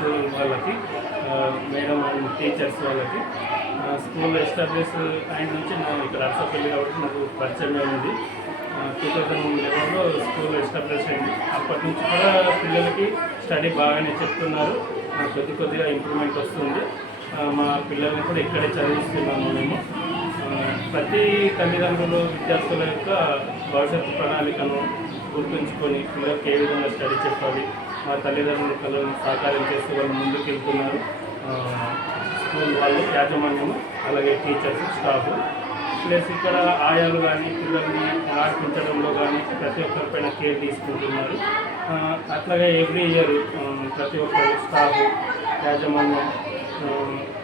School వాళ్ళకి, madam and teachers వాళ్ళకి. School establish అయిన నుంచి నేను ఇక్కడ అరసపల్లి కాబట్టి నాకు పరిచయమే ఉంది. 2011లో స్కూల్ ఎస్టాబ్లిష్ అయింది. అప్పటి నుంచి కూడా పిల్లలకి స్టడీ బాగానే చెప్తున్నారు. కొద్దిగా ఇంప్రూవ్మెంట్ వస్తుంది. మా పిల్లల్ని కూడా ఇక్కడే చదివిస్తున్నాము మేము. ప్రతి తల్లిదండ్రులు విద్యార్థుల యొక్క భవిష్యత్తు ప్రణాళికను గుర్తుంచుకొని పిల్లలకి ఏ విధంగా స్టడీ చెప్పాలి, మా తల్లిదండ్రుల సహకారం చేస్తూ వాళ్ళు ముందుకు వెళ్తున్నారు. స్కూల్ వాళ్ళు, యాజమాన్యము, అలాగే టీచర్స్, స్టాఫ్ ప్లస్ ఇక్కడ ఆయాలు కానీ పిల్లల్ని ఆడిపించడంలో కానీ ప్రతి ఒక్కరిపైన కేర్ తీసుకుంటున్నారు. అట్లాగే ఎవ్రీ ఇయర్ ప్రతి ఒక్కరు స్టాఫ్, యాజమాన్యం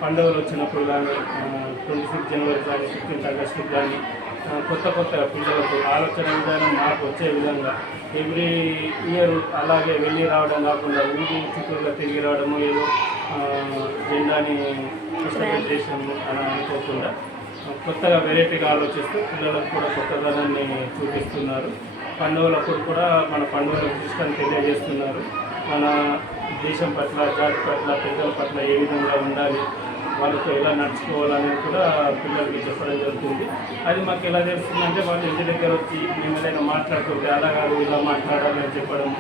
పండుగలు వచ్చినప్పుడు కానీ 26 జనవరి కానీ 15 ఆగస్టుకి కానీ కొత్తగా పిల్లలకు ఆలోచన విధానం మార్పు వచ్చే విధంగా ఎవ్రీ ఇయర్ అలాగే వెళ్ళి రావడం కాకుండా ఊరు చుట్టూరుగా తిరిగి రావడము, ఏదో జెండాని సెలబ్రేషన్ అని అనుకోకుండా కొత్తగా వెరైటీగా ఆలోచిస్తూ పిల్లలకు కూడా కొత్తదనాన్ని చూపిస్తున్నారు. పండుగలప్పుడు కూడా మన పండుగల విశిష్టాన్ని తెలియజేస్తున్నారు. మన దేశం పట్ల, జాతి పట్ల, పెద్దల పట్ల ఏ విధంగా ఉండాలి, వాళ్ళతో ఎలా నడుచుకోవాలనేది కూడా పిల్లలకి చెప్పడం జరుగుతుంది. అది మాకు ఎలా తెలుస్తుందంటే వాళ్ళు ఇంటి దగ్గర వచ్చి మేము ఏదైనా మాట్లాడుతుంటే అలా కాదు ఇలా మాట్లాడాలని చెప్పడం.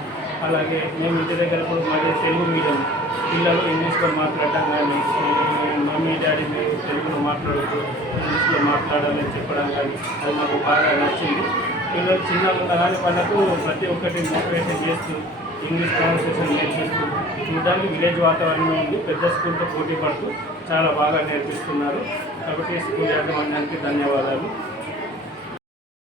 అలాగే మేము ఇంటి దగ్గర కూడా మరి తెలుగు మీడియం పిల్లలు ఇంగ్లీష్లో మాట్లాడటం కానీ, మమ్మీ డాడీ మీరు తెలుగులో మాట్లాడుతూ ఇంగ్లీష్లో మాట్లాడాలని చెప్పడం కానీ అది మాకు బాగా నచ్చింది. పిల్లలు చిన్నగా ఉన్న కానీ వాళ్ళకు ప్రతి ఒక్కటి మోటివేషన్ చేస్తూ ఇంగ్లీష్ కాన్వర్సేషన్ నేర్పిస్తూ చూడడానికి విలేజ్ వాతావరణం ఉంది. పెద్ద స్కూల్తో పోటీ పడుతూ చాలా బాగా నేర్పిస్తున్నారు. కాబట్టి స్కూల్ యాజమాన్యానికి ధన్యవాదాలు.